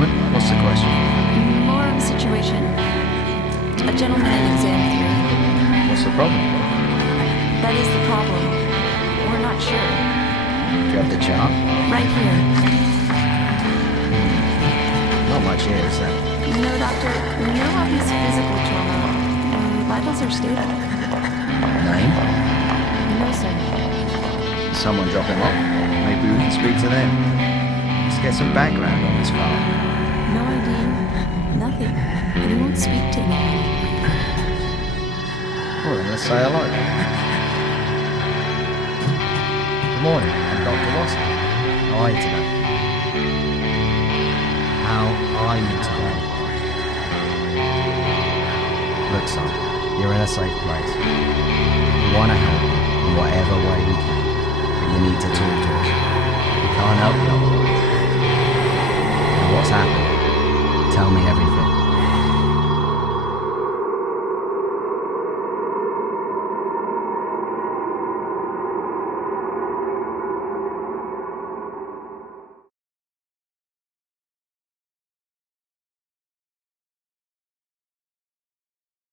moment. What's the question? More of a situation. A gentleman in exam 3. What's the problem? That is the problem. We're not sure. Do you have the chart? Right here. Not much here, is there? No, doctor. No obvious physical trauma. Vitals are stable. Name? No, sir. Someone drop him off? Maybe we can speak to them. Let's get some background on this file. No ID. Nothing. And he won't speak to anyone. Well, then let's say hello. Good morning, I'm Dr. Watson. How are you today? How are you today? Look, son, you're in a safe place. We want to help you in whatever way we can, but you need to talk to us. We can't help you otherwise. Now, what's happened? Tell me everything.